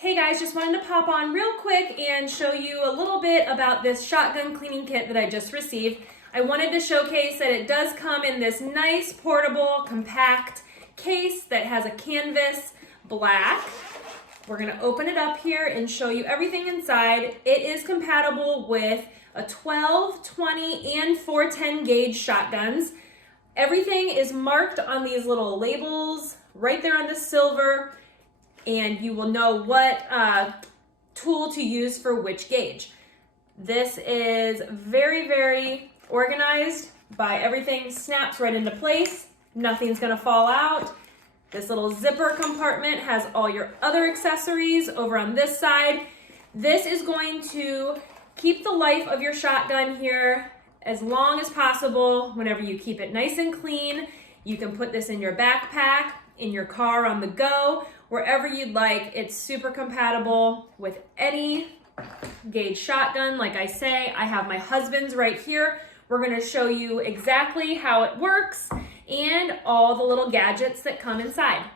Hey guys, just wanted to pop on real quick and show you a little bit about this shotgun cleaning kit that I just received. I wanted to showcase that it does come in this nice portable compact case that has a canvas black. We're going to open it up here and show you everything inside. It is compatible with a 12, 20, and 410 gauge shotguns. Everything is marked on these little labels right there on the silver, and you will know what tool to use for which gauge. This is very, very organized. Everything snaps right into place. Nothing's gonna fall out. This little zipper compartment has all your other accessories over on this side. This is going to keep the life of your shotgun here as long as possible. Whenever you keep it nice and clean, you can put this in your backpack, in your car on the go, wherever you'd like. It's super compatible with any gauge shotgun. Like I say, I have my husband's right here. We're gonna show you exactly how it works and all the little gadgets that come inside.